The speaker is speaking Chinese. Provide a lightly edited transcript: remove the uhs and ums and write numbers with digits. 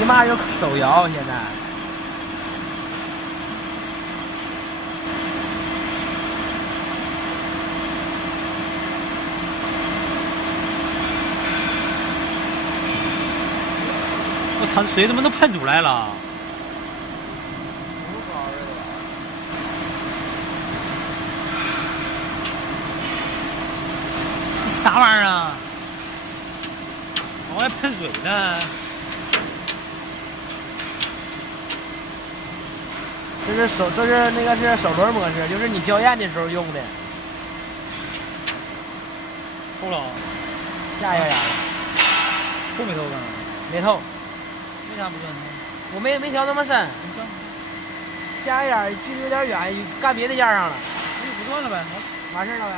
起码有手摇现在。我操，水怎么都喷出来了？啥玩意儿啊？我还喷水呢。这是那个是手轮模式，就是你校验的时候用的。透了，下一个呀？透没透呢？没透。为啥不转呢？我没调那么深。下一点距离有点远，干别的件上了。那就不转了呗。完事儿了呗。